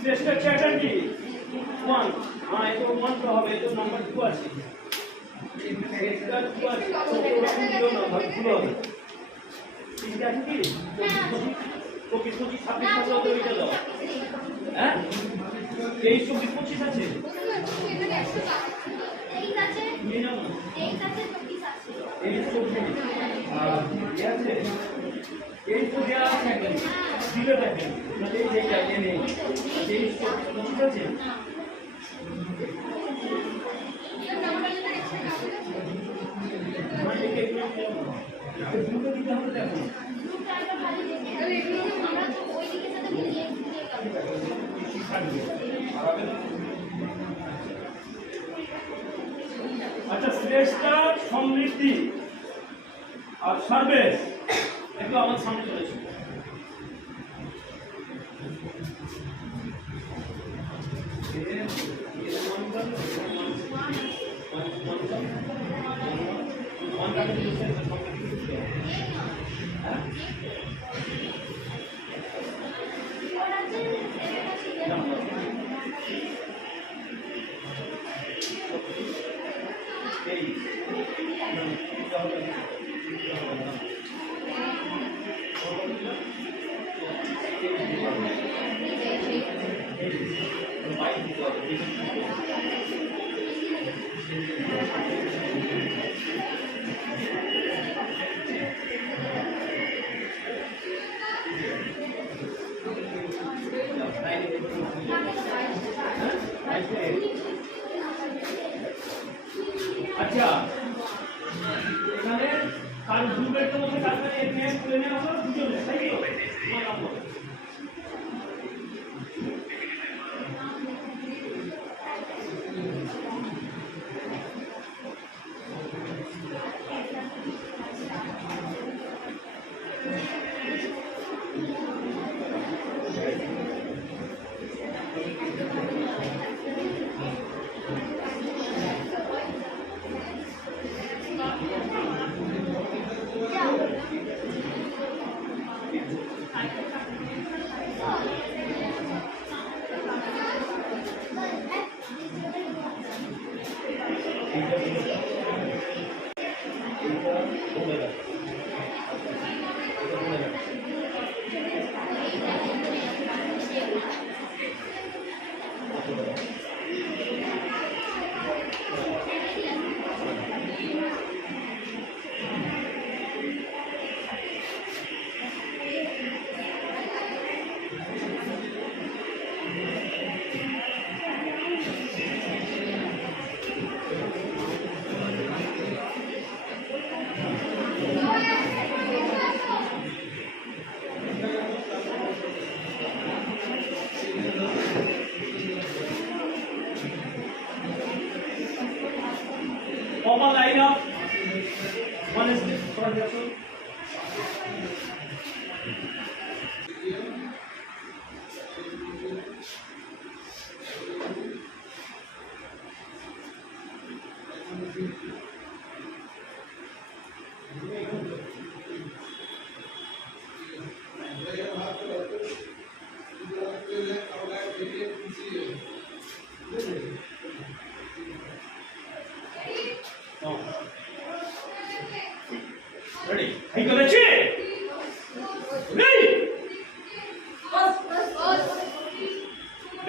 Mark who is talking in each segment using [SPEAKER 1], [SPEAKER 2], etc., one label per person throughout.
[SPEAKER 1] শ্রেষ্ঠা Chatterjee one হ্যাঁ এটা one তো হবে এটা নাম্বার টু আছে শ্রেষ্ঠা টু নাম্বার হবে ঠিক আছে কি ছাব্বিশ হ্যাঁ তেইশ পঁচিশ আছে আছে ঝুলে থাকে মানে এই জায়গা নেই। এই ঠিক আছে? আচ্ছা শ্রেষ্ঠা সমৃদ্ধি আর সার্ভিস এগুলো আমার সামনে চলে अच्छा 자우리 학.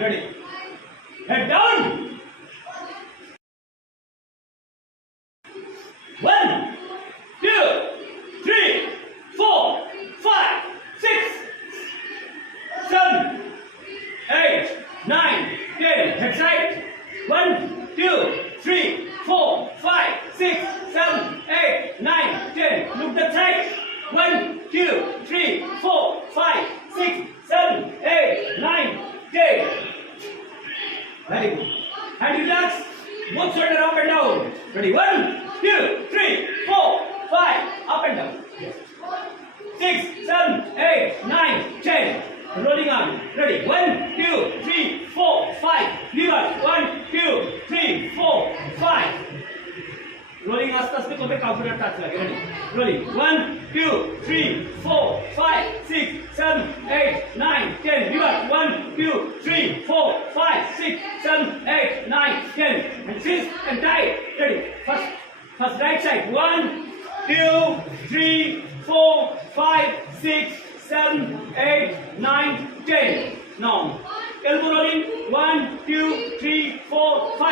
[SPEAKER 1] ready? Head down. তবে কাউফুলের টাচ লাগে ready rolling river and six and tie. Ready? First first right side. One two three four five six seven eight nine ten. Now elbow rolling. One two three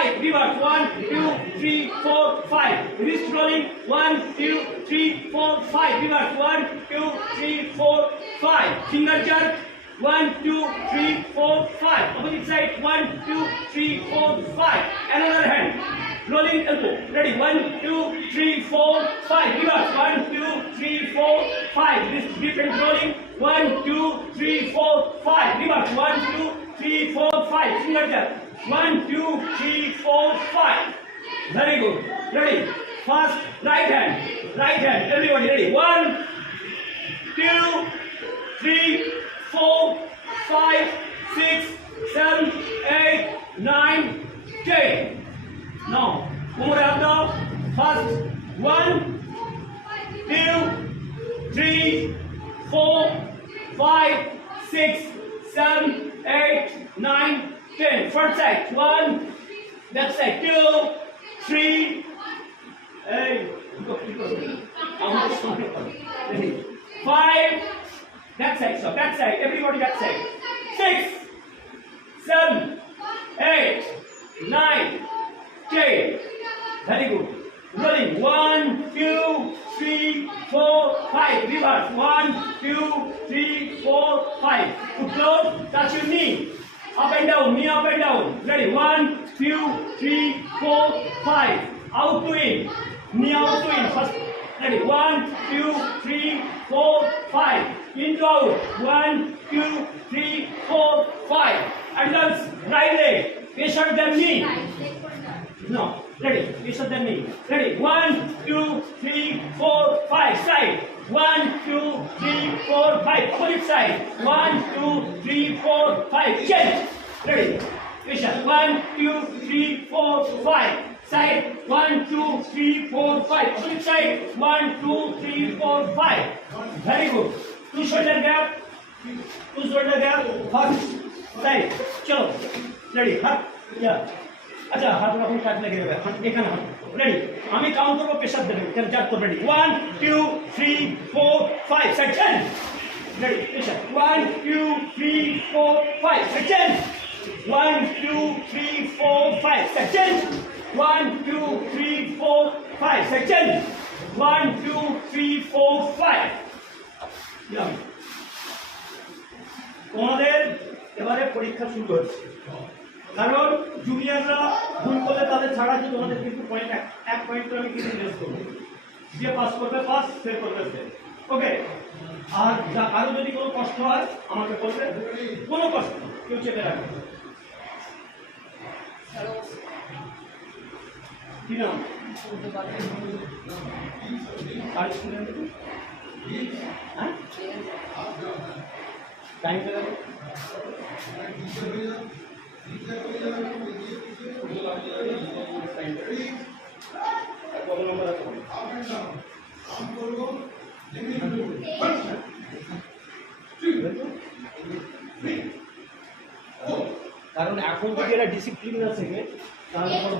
[SPEAKER 1] five. Reverse. One, two, three, four, five. Wrist rolling. One, two, three, four, five. Reverse. One, two, three, four, five. Finger jerk. One, two, three, four, five. Opposite side. One, two, three, four, five. Another hand. Rolling elbow. Ready. One, two, three, four, five. Reverse. One, two, three, four, five. This different rolling. One, two, three, four, five. Reverse. One, two, three, four, five. Finger jerk. One, two, three, four, five. Very good. Ready. First right hand. Right hand. Everybody ready. One, two, three, four, five, six, seven, eight, nine, ten. Now, umur abdo. First, one, two, three, four, five, six, seven, eight, nine, ten. Front side, one, left side, two, three, eight, go, go. I'm just Ready. Five, back side, so back side, everybody back side. Six, seven, eight, nine, ten. Very good. Rolling. One, two, three, four, five. Reverse. One, two, three, four, five. Put close. Touch your knee. Up and down. Knee up and down. Ready. One, two, three, four, five. Out to in. Knee out to in. First. Ready. One, two, three, four, five. In to out. One, two, three, four, five. Advance. Right leg. Patient than knee. No. Ready. Patient than knee. Ready. One, two, three, four, five. Side. One, two, three, four, five. Flip side. One, two, three, four, five. Change. Ready. Krishna. One, two, three, four, five. Side. One, two, three, four, five. Flip side. One, two, three, four, five. Very good. Two shoulder gap. Two shoulder gap. Hot Side. Chalo. Ready. Hop. Yeah. আচ্ছা হাত এখন কাট লেগে যাবে এখানে ready আমি count করব pressure দেবে কেন চার করবে ready one two three four five side ten ready pressure one two three four five side ten one two three four five side ten one two three four five side ten one two three four five তোমাদের এবারে পরীক্ষা শুরু হচ্ছে। কারণ জুনিয়ররা ভুল করলে তাদের ছাড়া যে তোমাদের কিন্তু পয়েন্ট এক পয়েন্ট করে আমি কিন্তু লেস করব। যে পাস করবে পাস সে করবে ফেল ওকে আর যা, আরও যদি কোনো কষ্ট হয়, আমাকে বলবে। কোনো কষ্ট কেউ চেপে রাখবে। কি নাম? হ্যাঁ? টাইম কারণ এখন যদি এরা ডিসিপ্লিন না থাকে তাহলে কোনো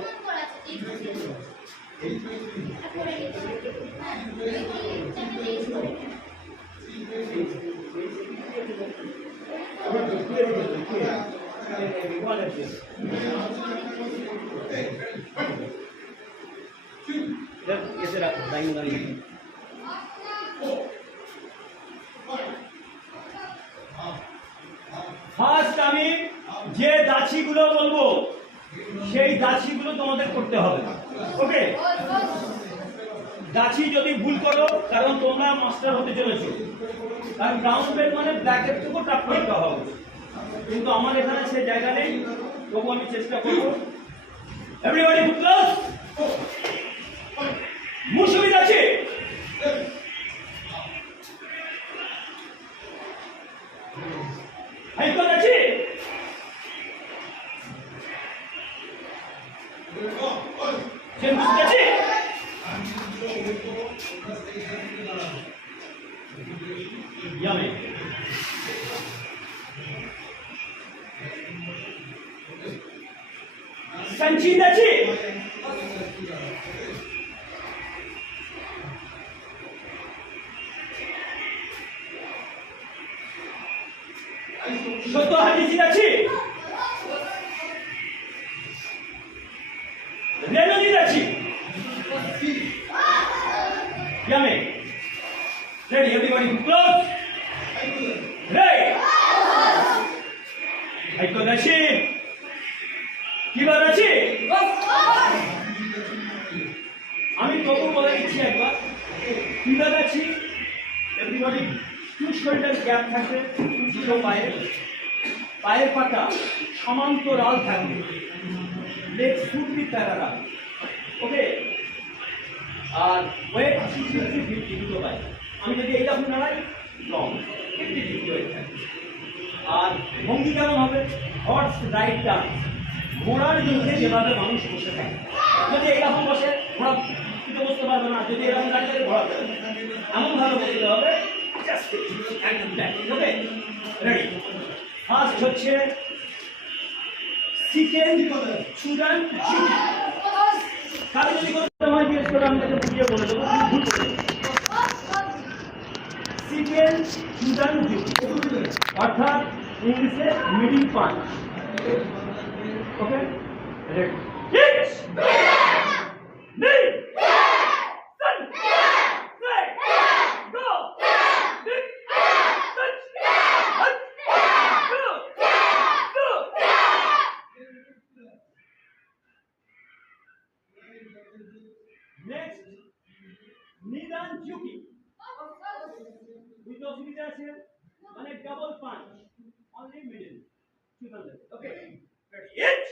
[SPEAKER 1] এসে ফার্স্ট আমি যে দাছিগুলো বলব, সেই দাছিগুলো তোমাদের করতে হবে। ওকে দাছি যদি ভুল করো, কারণ তোমরা মাস্টার হতে চলেছো। কারণ ব্রাউন বেল্ট মানে ব্ল্যাকের থেকেও টাপ করতে হবে। কিন্তু আমার এখানে সে জায়গা নেই, তবু আমি চেষ্টা করব। এভরিবাডি ক্লোজ মুশকিল আছে হাইকোর্ট চোদ্দ হাতি জিতেছি রেনো জিতেছি ইয়ামে রেডি এভরিবডি ক্লোজ রেডি। আইকোদাসি কি বাদাছি আমি তবু বলে দিচ্ছি একবার। কি বাদাছি এভরিবডি টু শোল্ডার গ্যাপ থাকবে দুটো পায়ের পায়ের পাটা সমান্তরাল থাকবে। Leg should be parallel okay? R weight fifty fifty দুটো পায়ে। আমি যদি এইরকম দাঁড়াই লং। ফিফটি ফিফটি ওয়েট থাকবে আর ভঙ্গি কেমন হবে? হর্স রাইট টার্ন ঘোড়ার যুদ্ধে যেভাবে মানুষ বসে থাকে। যদি এরকম বসে, ঘোড়া কিন্তু বসতে পারবে না। যদি এরকম দাঁড়িয়ে ঘোড়া এমন ভাবে বসতে হবে। Just একদম okay ready Fast Türkçe. Siken şuradan şu. Kadınlık o zaman bir programda buraya bulacağım. Siken şuradan diyor. Arthat İngilizce middle part. Okay? Geç! Ne? Ne? নিদান ঝুঁকি বুঝতে অসুবিধা আছে মানে double punch only middle okay ready hit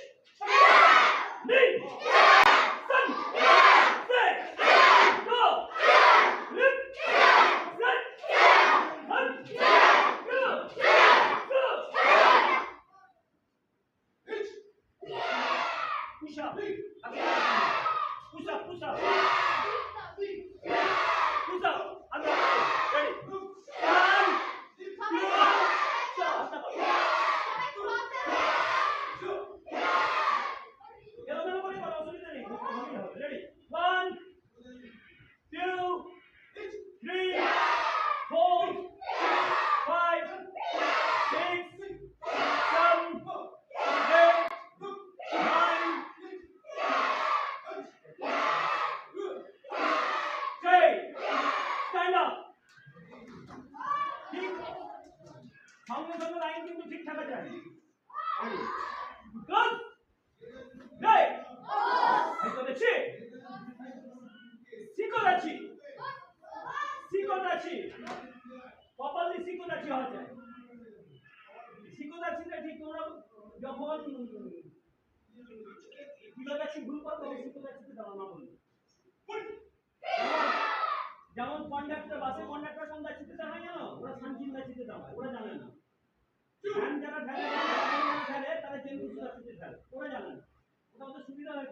[SPEAKER 1] নি সান set go lift set hunt go go যখন যাচ্ছি ভুল করো তখন শিখো যাচ্ছি না বলবে যেমন কন্ডাক্টর বাসে কন্ডাক্টর সন্ধ্যা চিতে দাঁড়ায় জানো? ওরা সানচিন চিতে দাঁড়ায় ওরা জানে না। ভ্যান যারা ঠেলে তারা জেন কিছু চিতে ঠেলে ওরা জানে না। ওটা ওদের সুবিধা হয়ে